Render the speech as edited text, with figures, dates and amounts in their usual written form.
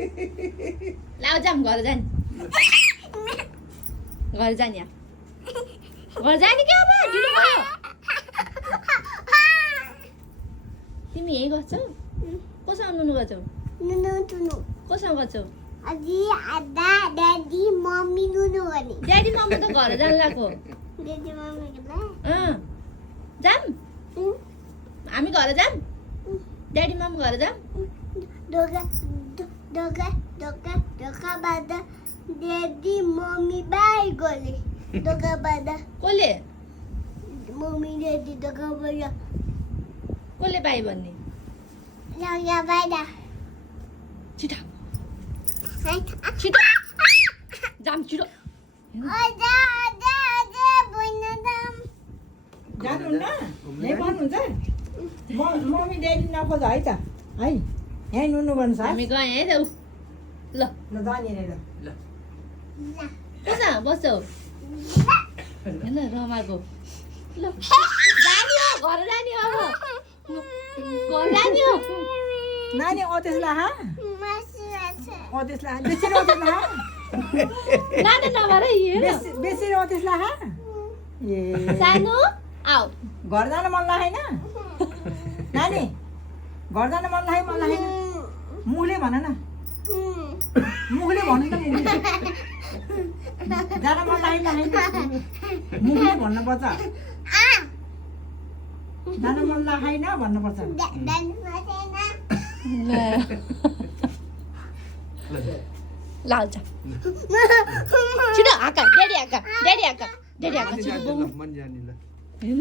लाउ जाम घर जाने घर जाने घर जाने क्या अब ढिलो भयो तिमी यही गर्छौ कोसँग नुनु गर्छौ कोसँग गर्छौ अजी आदा ड्याडी मम्मी नुनु गर्ने ड्याडी मम्मी त घर जान लाग्यो ड्याडी मम्मी जाम हामी घर जाम ड्याडी मम्मी घर जाम दोकाबाट ड्याडी मम्मी बाई गरे दोकाबाट कसले मम्मी ड्याडी दोकाबाट कसले बाई भन्ने दोकाबाट छिटो छिटो जाम छिटो अजा अजा अजा बहिनी दाम जानुहुन्न यही भन्नुहुन्छ मम्मी ड्याडी नखोज है त है यहीँ नुनु भन्नु छ हामी गएँ है त उ ल ल जाने ल कहाँ बस्छौ हेर्न रमाको ल जाने हो घर जाने हो अब घर जाने हो नानी त्यसलाई हा त्यसलाई बेसी त्यसलाई हा लाँदा नभएर हेर बेसी त्यसलाई हा ए सानो आऊ घर जान मन लागेन नानी घर जान मन लाग्यो मन लागेन मुखले भन न मुखले भन्नु न मुखले जान मन लागेन मुखले भन्नुपर्छ जान मन लागेन भन्नुपर्छ लाउँछ छिटो आका ड्याडी आका ड्याडी आका ड्याडी आका छिटो मन जानी ल